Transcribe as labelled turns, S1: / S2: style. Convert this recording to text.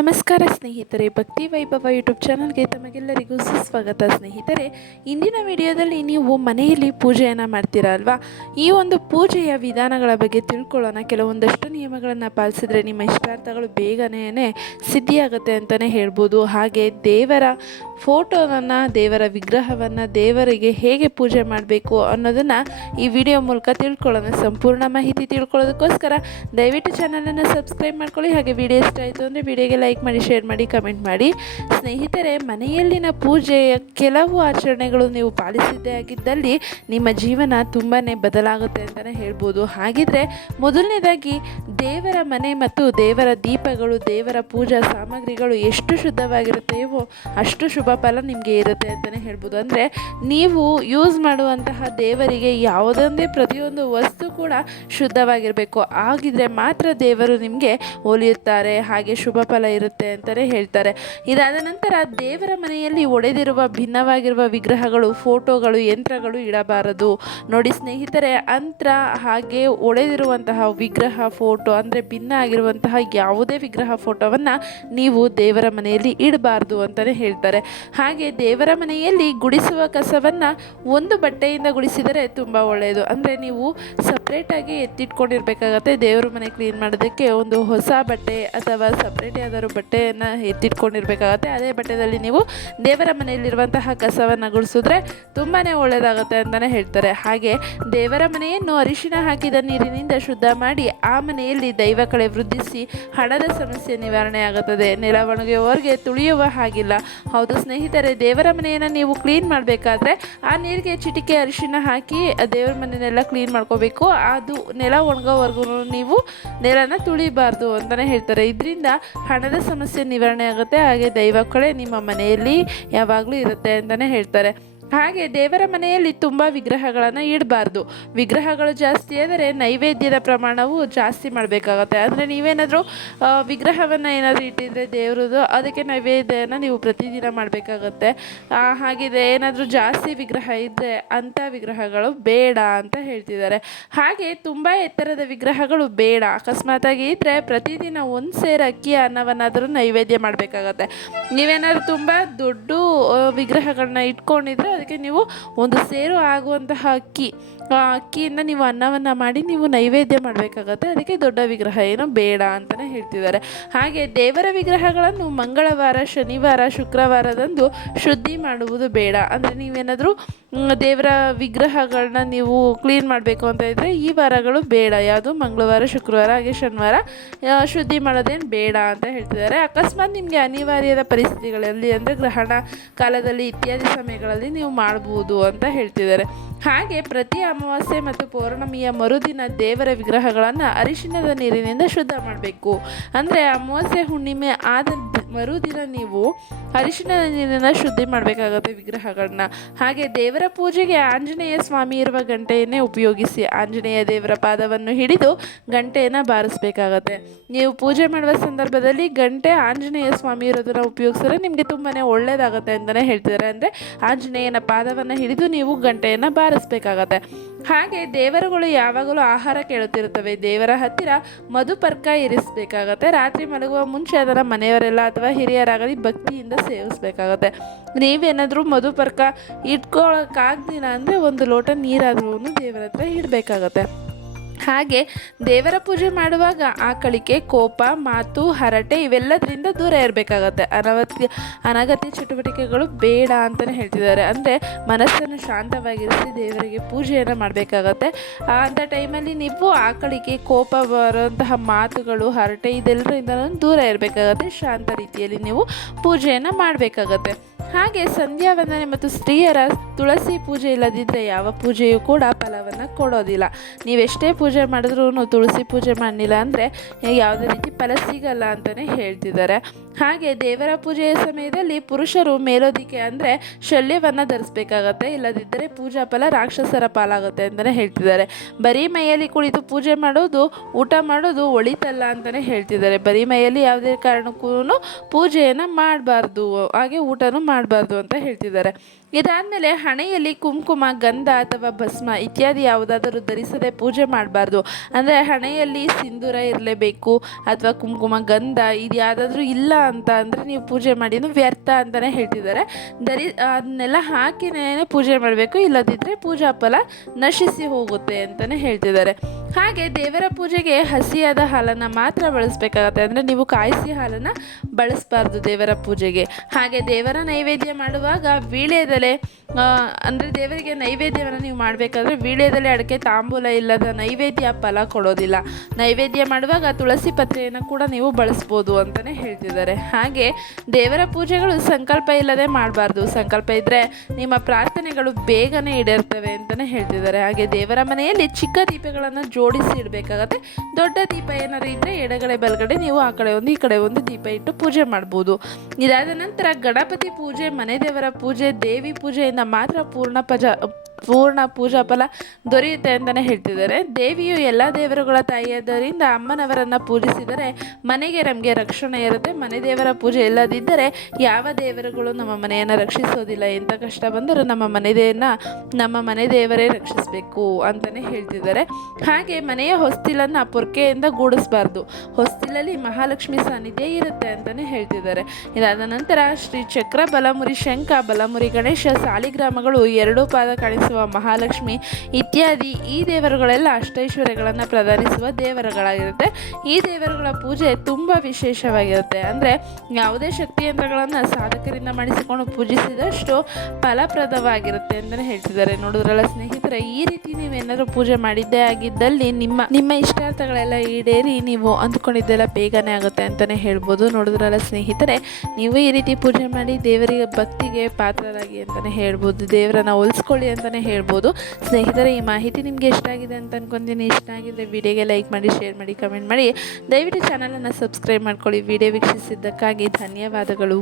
S1: ನಮಸ್ಕಾರ ಸ್ನೇಹಿತರೆ, ಭಕ್ತಿ ವೈಭವ ಯೂಟ್ಯೂಬ್ ಚಾನಲ್ಗೆ ತಮಗೆಲ್ಲರಿಗೂ ಸುಸ್ವಾಗತ ಸ್ನೇಹಿತರೆ. ಇಂದಿನ ವಿಡಿಯೋದಲ್ಲಿ ನೀವು ಮನೆಯಲ್ಲಿ ಪೂಜೆಯನ್ನು ಮಾಡ್ತೀರಾ ಅಲ್ವಾ? ಈ ಒಂದು ಪೂಜೆಯ ವಿಧಾನಗಳ ಬಗ್ಗೆ ತಿಳ್ಕೊಳ್ಳೋಣ. ಕೆಲವೊಂದಷ್ಟು ನಿಯಮಗಳನ್ನು ಪಾಲಿಸಿದ್ರೆ ನಿಮ್ಮ ಇಷ್ಟಾರ್ಥಗಳು ಬೇಗನೆ ಸಿದ್ಧಿಯಾಗುತ್ತೆ ಅಂತಲೇ ಹೇಳ್ಬೋದು. ಹಾಗೆ ದೇವರ ಫೋಟೋವನ್ನು ದೇವರ ವಿಗ್ರಹವನ್ನು ದೇವರಿಗೆ ಹೇಗೆ ಪೂಜೆ ಮಾಡಬೇಕು ಅನ್ನೋದನ್ನು ಈ ವಿಡಿಯೋ ಮೂಲಕ ತಿಳ್ಕೊಳ್ಳೋಣ. ಸಂಪೂರ್ಣ ಮಾಹಿತಿ ತಿಳ್ಕೊಳ್ಳೋದಕ್ಕೋಸ್ಕರ ದಯವಿಟ್ಟು ಚಾನಲನ್ನು ಸಬ್ಸ್ಕ್ರೈಬ್ ಮಾಡ್ಕೊಳ್ಳಿ. ಹಾಗೆ ವಿಡಿಯೋ ಇಷ್ಟ ಆಯಿತು ಅಂದರೆ ವಿಡಿಯೋಗೆ ಲೈಕ್ ಮಾಡಿ ಶೇರ್ ಮಾಡಿ ಕಮೆಂಟ್ ಮಾಡಿ. ಸ್ನೇಹಿತರೆ, ಮನೆಯಲ್ಲಿನ ಪೂಜೆಯ ಕೆಲವು ಆಚರಣೆಗಳು ನೀವು ಪಾಲಿಸಿದ್ದೇ ಆಗಿದ್ದಲ್ಲಿ ನಿಮ್ಮ ಜೀವನ ತುಂಬಾ ಬದಲಾಗುತ್ತೆ ಅಂತಲೇ ಹೇಳ್ಬೋದು. ಹಾಗಿದ್ರೆ ಮೊದಲನೇದಾಗಿ ದೇವರ ಮನೆ ಮತ್ತು ದೇವರ ದೀಪಗಳು, ದೇವರ ಪೂಜಾ ಸಾಮಗ್ರಿಗಳು ಎಷ್ಟು ಶುದ್ಧವಾಗಿರುತ್ತೆಯೋ ಅಷ್ಟು ಶುಭ ಫಲ ನಿಮಗೆ ಇರುತ್ತೆ ಅಂತಲೇ ಹೇಳ್ಬೋದು. ಅಂದರೆ ನೀವು ಯೂಸ್ ಮಾಡುವಂತಹ ದೇವರಿಗೆ ಯಾವುದೊಂದೇ ಪ್ರತಿಯೊಂದು ವಸ್ತು ಕೂಡ ಶುದ್ಧವಾಗಿರಬೇಕು. ಆಗಿದ್ರೆ ಮಾತ್ರ ದೇವರು ನಿಮಗೆ ಒಲಿಯುತ್ತಾರೆ, ಹಾಗೆ ಶುಭ ಫಲ ಇರುತ್ತೆ ಅಂತಲೇ ಹೇಳ್ತಾರೆ. ಇದಾದ ನಂತರ ದೇವರ ಮನೆಯಲ್ಲಿ ಒಡೆದಿರುವ ಭಿನ್ನವಾಗಿರುವ ವಿಗ್ರಹಗಳು, ಫೋಟೋಗಳು, ಯಂತ್ರಗಳು ಇಡಬಾರದು. ನೋಡಿ ಸ್ನೇಹಿತರೆ, ಅಂತ್ರ ಹಾಗೆ ಒಡೆದಿರುವಂತಹ ವಿಗ್ರಹ, ಫೋಟೋ, ಅಂದರೆ ಭಿನ್ನ ಆಗಿರುವಂತಹ ಯಾವುದೇ ವಿಗ್ರಹ, ಫೋಟೋವನ್ನು ನೀವು ದೇವರ ಮನೆಯಲ್ಲಿ ಇಡಬಾರ್ದು ಅಂತಲೇ ಹೇಳ್ತಾರೆ. ಹಾಗೆ ದೇವರ ಮನೆಯಲ್ಲಿ ಗುಡಿಸುವ ಕಸವನ್ನು ಒಂದು ಬಟ್ಟೆಯಿಂದ ಗುಡಿಸಿದರೆ ತುಂಬ ಒಳ್ಳೆಯದು. ಅಂದರೆ ನೀವು ಸಪ್ರೇಟಾಗಿ ಎತ್ತಿಟ್ಕೊಂಡಿರ್ಬೇಕಾಗತ್ತೆ ದೇವರ ಮನೆ ಕ್ಲೀನ್ ಮಾಡೋದಕ್ಕೆ. ಒಂದು ಹೊಸ ಬಟ್ಟೆ ಅಥವಾ ಸಪ್ರೇಟ್ ಯಾವ್ದಾದ್ರು ಬಟ್ಟೆಯನ್ನು ಎತ್ತಿಟ್ಕೊಂಡಿರ್ಬೇಕಾಗತ್ತೆ. ಅದೇ ಬಟ್ಟೆಯಲ್ಲಿ ನೀವು ದೇವರ ಮನೆಯಲ್ಲಿರುವಂತಹ ಕಸವನ್ನು ಗುಡಿಸಿದ್ರೆ ತುಂಬಾ ಒಳ್ಳೆಯದಾಗುತ್ತೆ ಅಂತಲೇ ಹೇಳ್ತಾರೆ. ಹಾಗೆ ದೇವರ ಮನೆಯನ್ನು ಅರಿಶಿನ ಹಾಕಿದ ನೀರಿನಿಂದ ಶುದ್ಧ ಮಾಡಿ ಆ ಮನೆಯಲ್ಲಿ ದೈವ ಕಳೆ ವೃದ್ಧಿಸಿ ಹಣದ ಸಮಸ್ಯೆ ನಿವಾರಣೆ ಆಗುತ್ತದೆ ನೆಲ ಒಣಗುವವರೆಗೆ ತುಳಿಯುವ ಹಾಗಿಲ್ಲ. ಹೌದು ಸ್ನೇಹಿತರೆ, ದೇವರ ಮನೆಯನ್ನು ನೀವು ಕ್ಲೀನ್ ಮಾಡಬೇಕಾದ್ರೆ ಆ ನೀರಿಗೆ ಚಿಟಿಕೆ ಅರಿಶಿನ ಹಾಕಿ ದೇವರ ಮನೆಯನ್ನೆಲ್ಲ ಕ್ಲೀನ್ ಮಾಡ್ಕೋಬೇಕು. ಅದು ನೆಲ ಒಣಗೋವರೆಗೂ ನೀವು ನೆಲನ ತುಳಿಬಾರ್ದು ಅಂತಲೇ ಹೇಳ್ತಾರೆ. ಇದರಿಂದ ಹಣದ ಸಮಸ್ಯೆ ನಿವಾರಣೆ ಆಗುತ್ತೆ. ಹಾಗೆ ದೈವ ಕಳೆ ನಿಮ್ಮ ಮನೆಯಲ್ಲಿ ಯಾವಾಗಲೂ ಇರುತ್ತೆ ಅಂತಲೇ ಹೇಳ್ತಾರೆ. ಹಾಗೆ ದೇವರ ಮನೆಯಲ್ಲಿ ತುಂಬ ವಿಗ್ರಹಗಳನ್ನು ಇಡಬಾರ್ದು. ವಿಗ್ರಹಗಳು ಜಾಸ್ತಿ ಆದರೆ ನೈವೇದ್ಯದ ಪ್ರಮಾಣವು ಜಾಸ್ತಿ ಮಾಡಬೇಕಾಗತ್ತೆ. ಅಂದರೆ ನೀವೇನಾದರೂ ವಿಗ್ರಹವನ್ನು ಏನಾದರೂ ಇಟ್ಟಿದ್ರೆ ದೇವ್ರದ್ದು ಅದಕ್ಕೆ ನೈವೇದ್ಯನ ನೀವು ಪ್ರತಿದಿನ ಮಾಡಬೇಕಾಗತ್ತೆ. ಹಾಗಿದೆ, ಏನಾದರೂ ಜಾಸ್ತಿ ವಿಗ್ರಹ ಇದ್ದರೆ ಅಂಥ ವಿಗ್ರಹಗಳು ಬೇಡ ಅಂತ ಹೇಳ್ತಿದ್ದಾರೆ. ಹಾಗೆ ತುಂಬ ಎತ್ತರದ ವಿಗ್ರಹಗಳು ಬೇಡ. ಅಕಸ್ಮಾತಾಗಿ ಇದ್ದರೆ ಪ್ರತಿದಿನ ಒಂದು ಸೇರು ಅಕ್ಕಿ, ಅನ್ನವನ್ನಾದರೂ ನೈವೇದ್ಯ ಮಾಡಬೇಕಾಗತ್ತೆ. ನೀವೇನಾದರೂ ತುಂಬ ದೊಡ್ಡ ವಿಗ್ರಹಗಳನ್ನ ಇಟ್ಕೊಂಡಿದ್ರೆ ಅದಕ್ಕೆ ನೀವು ಒಂದು ಸೇರು ಆಗುವಂತಹ ಅಕ್ಕಿ ಅಕ್ಕಿಯಿಂದ ನೀವು ಅನ್ನವನ್ನು ಮಾಡಿ ನೀವು ನೈವೇದ್ಯ ಮಾಡಬೇಕಾಗತ್ತೆ. ಅದಕ್ಕೆ ದೊಡ್ಡ ವಿಗ್ರಹ ಏನೋ ಬೇಡ ಅಂತಲೇ ಹೇಳ್ತಿದ್ದಾರೆ. ಹಾಗೆ ದೇವರ ವಿಗ್ರಹಗಳನ್ನು ಮಂಗಳವಾರ, ಶನಿವಾರ, ಶುಕ್ರವಾರದಂದು ಶುದ್ಧಿ ಮಾಡುವುದು ಬೇಡ. ಅಂದರೆ ನೀವೇನಾದರೂ ದೇವರ ವಿಗ್ರಹಗಳನ್ನ ನೀವು ಕ್ಲೀನ್ ಮಾಡಬೇಕು ಅಂತ ಇದ್ದರೆ ಈ ವಾರಗಳು ಬೇಡ. ಯಾವುದು? ಮಂಗಳವಾರ, ಶುಕ್ರವಾರ, ಹಾಗೆ ಶನಿವಾರ ಶುದ್ಧಿ ಮಾಡೋದೇನು ಬೇಡ ಅಂತ ಹೇಳ್ತಿದ್ದಾರೆ. ಅಕಸ್ಮಾತ್ ನಿಮಗೆ ಅನಿವಾರ್ಯದ ಪರಿಸ್ಥಿತಿಗಳಲ್ಲಿ ಅಂದರೆ ಗ್ರಹಣ ಕಾಲದಲ್ಲಿ ಇತ್ಯಾದಿ ಸಮಯಗಳಲ್ಲಿ ನೀವು ಮಾಡ್ಬೋದು ಅಂತ ಹೇಳ್ತಿದ್ದಾರೆ. ಹಾಗೆ ಪ್ರತಿ ಅಮಾವಾಸ್ಯೆ ಮತ್ತು ಪೌರ್ಣಮಿಯ ಮರುದಿನ ದೇವರ ವಿಗ್ರಹಗಳನ್ನು ಅರಿಶಿಣದ ನೀರಿನಿಂದ ಶುದ್ಧ ಮಾಡಬೇಕು. ಅಂದರೆ ಅಮಾವಾಸ್ಯೆ ಹುಣ್ಣಿಮೆ ಆದ ಮರುದಿನ ನೀವು ಅರಿಶಿಣದ ನೀರಿನ ಶುದ್ಧಿ ಮಾಡಬೇಕಾಗುತ್ತೆ ವಿಗ್ರಹಗಳನ್ನ. ಹಾಗೆ ದೇವರ ಪೂಜೆಗೆ ಆಂಜನೇಯ ಸ್ವಾಮಿ ಇರುವ ಗಂಟೆಯನ್ನೇ ಉಪಯೋಗಿಸಿ ಆಂಜನೇಯ ದೇವರ ಪಾದವನ್ನು ಹಿಡಿದು ಗಂಟೆಯನ್ನು ಬಾರಿಸಬೇಕಾಗತ್ತೆ. ನೀವು ಪೂಜೆ ಮಾಡುವ ಸಂದರ್ಭದಲ್ಲಿ ಗಂಟೆ ಆಂಜನೇಯ ಸ್ವಾಮಿ ಇರೋದನ್ನು ಉಪಯೋಗಿಸಿದ್ರೆ ನಿಮಗೆ ತುಂಬಾ ಒಳ್ಳೆಯದಾಗುತ್ತೆ ಅಂತಲೇ ಹೇಳ್ತಿದ್ದಾರೆ ಅಂದರೆ ಆಂಜನೇಯನ ಪಾದವನ್ನು ಹಿಡಿದು ನೀವು ಗಂಟೆಯನ್ನು ಬಾರಿಸಬೇಕಾಗತ್ತೆ ಹಾಗೆ ದೇವರುಗಳು ಯಾವಾಗಲೂ ಆಹಾರ ಕೇಳುತ್ತಿರುತ್ತವೆ. ದೇವರ ಹತ್ತಿರ ಮಧುಪರ್ಕ ಇರಿಸಬೇಕಾಗತ್ತೆ. ರಾತ್ರಿ ಮಲಗುವ ಮುಂಚೆ ಅದರ ಮನೆಯವರೆಲ್ಲ ಅಥವಾ ಹಿರಿಯರಾಗಲಿ ಭಕ್ತಿಯಿಂದ ಸೇವಿಸಬೇಕಾಗತ್ತೆ. ನೀವೇನಾದರೂ ಮಧುಪರ್ಕ ಇಟ್ಕೊಳ್ಳೋಕ್ಕಾಗ್ದಿಲ್ಲ ಅಂದರೆ ಒಂದು ಲೋಟ ನೀರಾದ್ರೂ ದೇವರ ಹತ್ರ ಇಡಬೇಕಾಗತ್ತೆ. ಹಾಗೆ ದೇವರ ಪೂಜೆ ಮಾಡುವಾಗ ಆಕಳಿಕೆ ಕೋಪ, ಮಾತು, ಹರಟೆ ಇವೆಲ್ಲದರಿಂದ ದೂರ ಇರಬೇಕಾಗತ್ತೆ. ಅನವತ್ಯ, ಅನಗತ್ಯ ಚಟುವಟಿಕೆಗಳು ಬೇಡ ಅಂತಲೇ ಹೇಳ್ತಿದ್ದಾರೆ. ಅಂದರೆ ಮನಸ್ಸನ್ನು ಶಾಂತವಾಗಿರಿಸಿ ದೇವರಿಗೆ ಪೂಜೆಯನ್ನು ಮಾಡಬೇಕಾಗತ್ತೆ. ಅಂಥ ಟೈಮಲ್ಲಿ ನೀವು ಆಕಳಿಗೆ ಕೋಪ ಬರುವಂತಹ ಮಾತುಗಳು, ಹರಟೆ ಇದೆಲ್ಲರಿಂದ ದೂರ ಇರಬೇಕಾಗತ್ತೆ. ಶಾಂತ ರೀತಿಯಲ್ಲಿ ನೀವು ಪೂಜೆಯನ್ನು ಮಾಡಬೇಕಾಗತ್ತೆ. ಹಾಗೆ ಸಂಧ್ಯಾ ವಂದನೆ ಮತ್ತು ಸ್ತ್ರೀಯರ ತುಳಸಿ ಪೂಜೆ ಇಲ್ಲದಿದ್ದರೆ ಯಾವ ಪೂಜೆಯೂ ಕೂಡ ಫಲವನ್ನು ಕೊಡೋದಿಲ್ಲ. ನೀವೆಷ್ಟೇ ಪೂಜೆ ಮಾಡಿದ್ರೂ ತುಳಸಿ ಪೂಜೆ ಮಾಡಲಿಲ್ಲ ಅಂದರೆ ಯಾವುದೇ ರೀತಿ ಫಲ ಸಿಗಲ್ಲ ಅಂತಲೇ ಹೇಳ್ತಿದ್ದಾರೆ. ಹಾಗೆ ದೇವರ ಪೂಜೆಯ ಸಮಯದಲ್ಲಿ ಪುರುಷರು ಮೇಲೋದಿಕೆ ಅಂದರೆ ಶಲ್ಯವನ್ನು ಧರಿಸಬೇಕಾಗತ್ತೆ, ಇಲ್ಲದಿದ್ದರೆ ಪೂಜಾ ಫಲ ರಾಕ್ಷಸರ ಪಾಲಾಗುತ್ತೆ ಅಂತಲೇ ಹೇಳ್ತಿದ್ದಾರೆ. ಬರೀ ಮೈಯಲ್ಲಿ ಕುಳಿತು ಪೂಜೆ ಮಾಡೋದು, ಊಟ ಮಾಡೋದು ಒಳಿತಲ್ಲ ಅಂತಲೇ ಹೇಳ್ತಿದ್ದಾರೆ. ಬರೀ ಮೈಯಲ್ಲಿ ಯಾವುದೇ ಕಾರಣಕ್ಕೂ ಪೂಜೆಯನ್ನು ಮಾಡಬಾರ್ದು, ಹಾಗೆ ಊಟನೂ ಮಾಡಬಾರ್ದು ಅಂತ ಹೇಳ್ತಿದ್ದಾರೆ. ಇದಾದಮೇಲೆ ಹಣೆಯಲ್ಲಿ ಕುಂಕುಮ, ಗಂಧ ಅಥವಾ ಭಸ್ಮ ಇತ್ಯಾದಿ ಯಾವುದಾದರೂ ಧರಿಸದೆ ಪೂಜೆ ಮಾಡಬಾರ್ದು. ಅಂದರೆ ಹಣೆಯಲ್ಲಿ ಸಿಂಧೂರ ಇರಲೇಬೇಕು ಅಥವಾ ಕುಂಕುಮ, ಗಂಧ ಇದು ಯಾವುದಾದ್ರೂ ಇಲ್ಲ ಅಂತ ಅಂದರೆ ನೀವು ಪೂಜೆ ಮಾಡಿದ್ದು ವ್ಯರ್ಥ ಅಂತಲೇ ಹೇಳ್ತಿದ್ದಾರೆ. ಧರಿ, ಅದನ್ನೆಲ್ಲ ಹಾಕಿನೇ ಪೂಜೆ ಮಾಡಬೇಕು ಇಲ್ಲದಿದ್ದರೆ ಪೂಜಾ ಫಲ ನಶಿಸಿ ಹೋಗುತ್ತೆ ಅಂತಲೇ ಹೇಳ್ತಿದ್ದಾರೆ. ಹಾಗೆ ದೇವರ ಪೂಜೆಗೆ ಹಸಿಯಾದ ಹಾಲನ್ನು ಮಾತ್ರ ಬಳಸಬೇಕಾಗತ್ತೆ. ಅಂದರೆ ನೀವು ಕಾಯಿಸಿ ಹಾಲನ್ನು ಬಳಸಬಾರ್ದು ದೇವರ ಪೂಜೆಗೆ. ಹಾಗೆ ದೇವರ ನೈವೇದ್ಯ ಮಾಡುವಾಗ ವೀಳ್ಯದೆಲೆ ಅಂದರೆ ದೇವರಿಗೆ ನೈವೇದ್ಯವನ್ನು ನೀವು ಮಾಡಬೇಕಾದ್ರೆ ವೀಳ್ಯದೆಲೆ ಅಡಿಕೆ, ತಾಂಬೂಲ ಇಲ್ಲದ ನೈವೇದ್ಯ ಫಲ ಕೊಡೋದಿಲ್ಲ. ನೈವೇದ್ಯ ಮಾಡುವಾಗ ತುಳಸಿ ಪತ್ರೆಯನ್ನು ಕೂಡ ನೀವು ಬಳಸ್ಬೋದು ಅಂತಲೇ ಹೇಳ್ತಿದ್ದಾರೆ. ಹಾಗೆ ದೇವರ ಪೂಜೆಗಳು ಸಂಕಲ್ಪ ಇಲ್ಲದೆ ಮಾಡಬಾರ್ದು. ಸಂಕಲ್ಪ ಇದ್ದರೆ ನಿಮ್ಮ ಪ್ರಾರ್ಥನೆಗಳು ಬೇಗನೆ ಈಡೇರ್ತವೆ ಅಂತಲೇ ಹೇಳ್ತಿದ್ದಾರೆ. ಹಾಗೆ ದೇವರ ಮನೆಯಲ್ಲಿ ಚಿಕ್ಕ ದೀಪಗಳನ್ನು ಜೋಡಿಸಿ ಇಡಬೇಕಾಗತ್ತೆ. ದೊಡ್ಡ ದೀಪ ಏನಾದ್ರು ಇದ್ದರೆ ಎಡಗಡೆ, ಬಲಗಡೆ ನೀವು ಆ ಕಡೆ ಒಂದು, ಈ ಕಡೆ ಒಂದು ದೀಪ ಇಟ್ಟು ಪೂಜೆ ಮಾಡ್ಬೋದು. ಇದಾದ ನಂತರ ಗಣಪತಿ ಪೂಜೆ, ಮನೆ ದೇವರ ಪೂಜೆ, ದೇವಿ ಪೂಜೆಯಿಂದ ಮಾತ್ರ ಪೂರ್ಣ ಪಜ ಪೂರ್ಣ ಪೂಜಾ ಫಲ ದೊರೆಯುತ್ತೆ ಅಂತಲೇ ಹೇಳ್ತಿದ್ದಾರೆ. ದೇವಿಯು ಎಲ್ಲ ದೇವರುಗಳ ತಾಯಿಯಾದ್ದರಿಂದ ಅಮ್ಮನವರನ್ನು ಪೂಜಿಸಿದರೆ ಮನೆಗೆ ನಮಗೆ ರಕ್ಷಣೆ ಇರುತ್ತೆ. ಮನೆ ದೇವರ ಪೂಜೆ ಇಲ್ಲದಿದ್ದರೆ ಯಾವ ದೇವರುಗಳು ನಮ್ಮ ಮನೆಯನ್ನು ರಕ್ಷಿಸೋದಿಲ್ಲ. ಎಂಥ ಕಷ್ಟ ಬಂದರೂ ನಮ್ಮ ಮನೆದೇನ ನಮ್ಮ ಮನೆ ದೇವರೇ ರಕ್ಷಿಸಬೇಕು ಅಂತಲೇ ಹೇಳ್ತಿದ್ದಾರೆ. ಹಾಗೆ ಮನೆಯ ಹೊಸ್ತಿಲನ್ನು ಪೊರ್ಕೆಯಿಂದ ಗೂಡಿಸ್ಬಾರ್ದು. ಹೊಸ್ತಿಲಲ್ಲಿ ಮಹಾಲಕ್ಷ್ಮಿ ಸಾನ್ನಿಧ್ಯ ಇರುತ್ತೆ ಅಂತಲೇ ಹೇಳ್ತಿದ್ದಾರೆ. ಇದಾದ ನಂತರ ಶ್ರೀ ಚಕ್ರ ಬಲಮುರಿ ಶಂಖ, ಬಲಮುರಿ ಗಣೇಶ, ಸಾಲಿಗ್ರಾಮಗಳು ಎರಡೂ ಪಾದ ಕಾಣಿಸುವ ಮಹಾಲಕ್ಷ್ಮಿ ಇತ್ಯಾದಿ ಈ ದೇವರುಗಳೆಲ್ಲ ಅಷ್ಟೈಶ್ವರ್ಯಗಳನ್ನು ಪ್ರದಾನಿಸುವ ದೇವರುಗಳಾಗಿರುತ್ತೆ. ಈ ದೇವರುಗಳ ಪೂಜೆ ತುಂಬ ವಿಶೇಷವಾಗಿರುತ್ತೆ. ಅಂದರೆ ಯಾವುದೇ ಶಕ್ತಿ ಯಂತ್ರಗಳನ್ನು ಸಾಧಕರಿಂದ ಮಾಡಿಸಿಕೊಂಡು ಪೂಜಿಸಿದಷ್ಟು ಫಲಪ್ರದವಾಗಿರುತ್ತೆ ಅಂತಲೇ ಹೇಳ್ತಿದ್ದಾರೆ. ನೋಡಿದ್ರಲ್ಲ ಸ್ನೇಹಿತರೆ, ಈ ರೀತಿ ನೀವೇನಾದರೂ ಪೂಜೆ ಮಾಡಿದ್ದೇ ಆಗಿದ್ದಲ್ಲಿ ನಿಮ್ಮ ನಿಮ್ಮ ಇಷ್ಟಾರ್ಥಗಳೆಲ್ಲ ಈಡೇರಿ ನೀವು ಅಂದ್ಕೊಂಡಿದ್ದೆಲ್ಲ ಬೇಗನೆ ಆಗುತ್ತೆ ಅಂತಲೇ ಹೇಳ್ಬೋದು. ನೋಡಿದ್ರಲ್ಲ ಸ್ನೇಹಿತರೆ, ನೀವು ಈ ರೀತಿ ಪೂಜೆ ಮಾಡಿ ದೇವರಿಗೆ ಭಕ್ತಿಗೆ ಪಾತ್ರರಾಗಿ ಅಂತಲೇ ಹೇಳ್ಬೋದು. ದೇವರನ್ನ ಹೋಲಿಸ್ಕೊಳ್ಳಿ ಅಂತಲೇ ಹೇಳ್ಬೋದು. ಸ್ನೇಹಿತರೆ, ಈ ಮಾಹಿತಿ ನಿಮಗೆ ಇಷ್ಟ ಆಗಿದೆ ಅಂತ ಅನ್ಕೊಂತೀನಿ. ಇಷ್ಟ ಆಗಿದೆ ವಿಡಿಯೋಗೆ ಲೈಕ್ ಮಾಡಿ ಶೇರ್ ಮಾಡಿ ಕಮೆಂಟ್ ಮಾಡಿ. ದಯವಿಟ್ಟು ಚಾನಲನ್ನು ಸಬ್ಸ್ಕ್ರೈಬ್ ಮಾಡ್ಕೊಳ್ಳಿ. ವಿಡಿಯೋ ವೀಕ್ಷಿಸಿದ್ದಕ್ಕಾಗಿ ಧನ್ಯವಾದಗಳು.